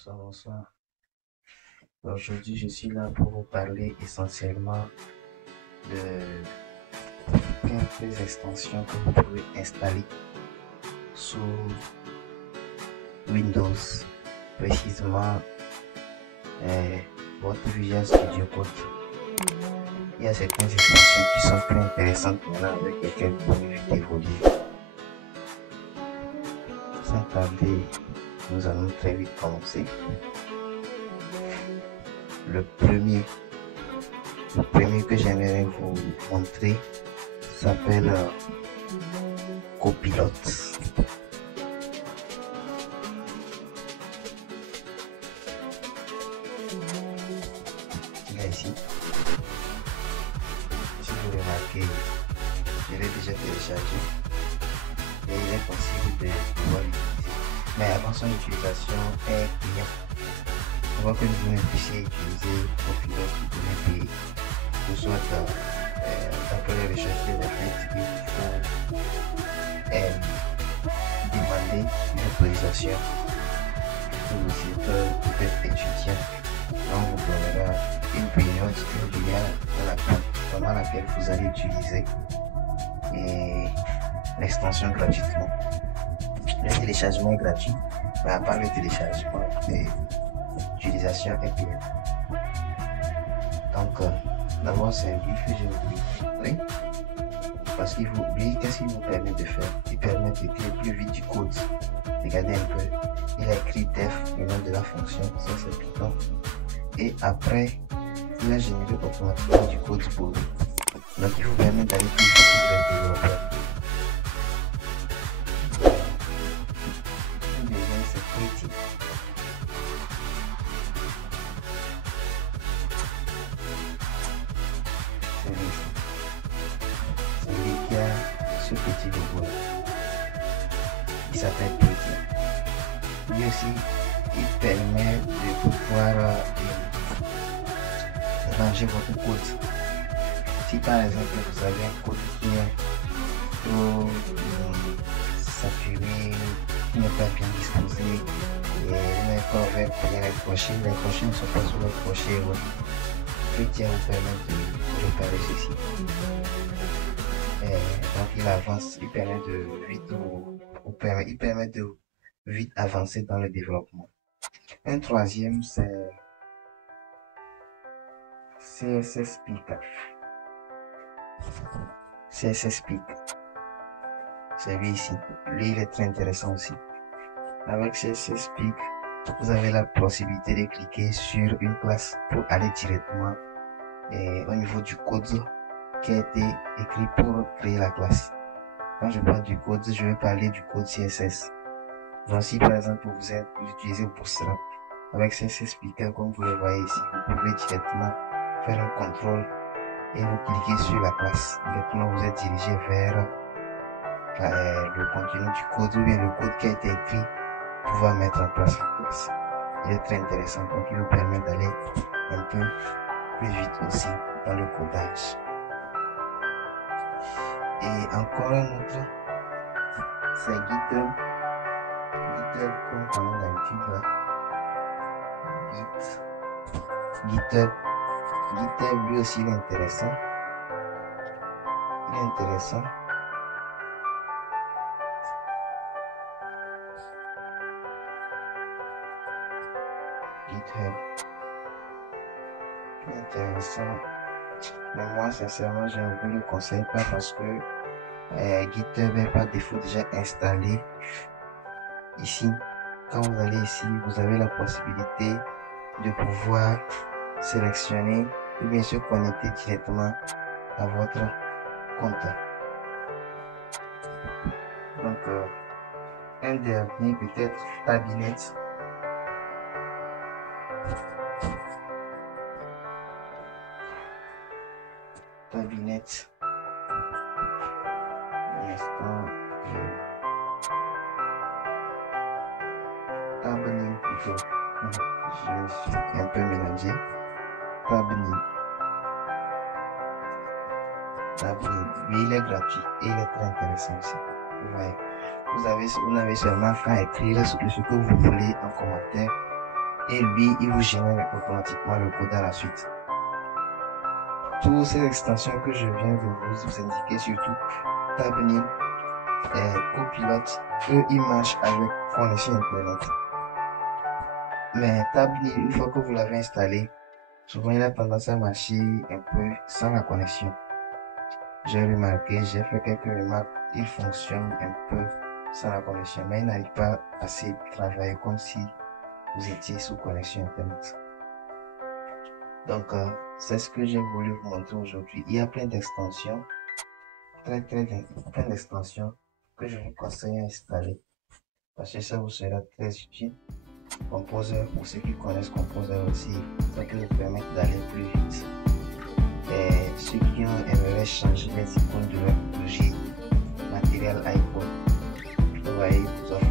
Bonsoir, bonsoir. Aujourd'hui, je suis là pour vous parler essentiellement de quelques extensions que vous pouvez installer sous Windows, précisément votre Visual Studio Code. Il y a certaines extensions qui sont très intéressantes maintenant avec lesquelles vous pouvez vite évoluer. Sans tarder, nous allons très vite commencer. Le premier que j'aimerais vous montrer s'appelle Copilot. Là ici, si vous remarquez, je l'ai déjà téléchargé et il est possible de pouvoir l'utiliser. Mais avant son utilisation est payant. On voit que vous ne puissiez utiliser Copilot, vous pouvez payer. Que ce soit d'après les recherches que j'ai faites, il faut demander une autorisation sur le site peut-être étudiant. On vous donnera une période pendant laquelle vous allez utiliser l'extension gratuitement. Le téléchargement est gratuit, mais à part le téléchargement, l'utilisation est payante. Donc, d'abord, c'est un livre que je vais vous montrer. Parce qu'il vous lui, qu'est-ce qu'il vous permet de faire? Il permet d'écrire plus vite du code. Regardez un peu. Il a écrit def, le nom de la fonction, ça c'est Python. Et après, il a généré automatiquement du code pour vous. Donc, il vous permet d'aller plus vite sur le développeur. Le deuxième, c'est Pretty. C'est lui qui a ce petit logo là. Il s'appelle Pretty. Lui aussi, il permet de pouvoir ranger votre code. Si par exemple vous avez un code qui est trop saturé, qui n'est pas bien disposé, et vous n'avez pas ouvert bien les crochets ne sont pas sur le crochet, Pretty vous permet de réparer ceci. Donc il avance, il permet de vite avancer dans le développement. Un troisième, c'est CSS Speak. CSS Speak. C'est lui ici. Lui, il est très intéressant aussi. Avec CSS Speak, vous avez la possibilité de cliquer sur une classe pour aller directement au niveau du code qui a été écrit pour créer la classe. Quand je parle du code, je vais parler du code CSS. Donc si par exemple vous utilisez Bootstrap avec CSS Speaker, comme vous le voyez ici, vous pouvez directement faire un contrôle et vous cliquez sur la classe. Directement vous êtes dirigé vers le contenu du code ou bien le code qui a été écrit pour pouvoir mettre en place la classe. Il est très intéressant, donc il vous permet d'aller un peu plus vite aussi dans le codage. Et encore un autre, c'est GitHub. GitHub comme on a l'habitude là. GitHub lui aussi il est intéressant. GitHub. Il est intéressant. Mais moi sincèrement je ne vous le conseille pas parce que GitHub est par défaut déjà installé ici. Quand vous allez ici, vous avez la possibilité de pouvoir sélectionner ou bien se connecter directement à votre compte. Donc, un dernier peut-être Tabinet. Un instant. Tabney plutôt. Je suis un peu mélangé. Tabney. Lui, il est gratuit et il est très intéressant aussi. Vous voyez. Vous n'avez seulement qu'à écrire ce que vous voulez en commentaire et lui, il vous génère automatiquement le code à la suite. Toutes ces extensions que je viens de vous indiquer, surtout Tabney et Copilot, eux, ils marchent avec connexion Internet. Mais Tabney, une fois que vous l'avez installé, souvent il a tendance à marcher un peu sans la connexion. J'ai remarqué, j'ai fait quelques remarques, il fonctionne un peu sans la connexion, mais il n'arrive pas à se travailler comme si vous étiez sous connexion Internet. Donc, c'est ce que j'ai voulu vous montrer aujourd'hui. Il y a plein d'extensions, plein d'extensions que je vous conseille à installer parce que ça vous sera très utile. Composer, pour ceux qui connaissent Composer aussi, ça peut vous permettre d'aller plus vite. Et ceux qui aimeraient changer les icônes de leur projet matériel iPhone, vous voyez, vous offrez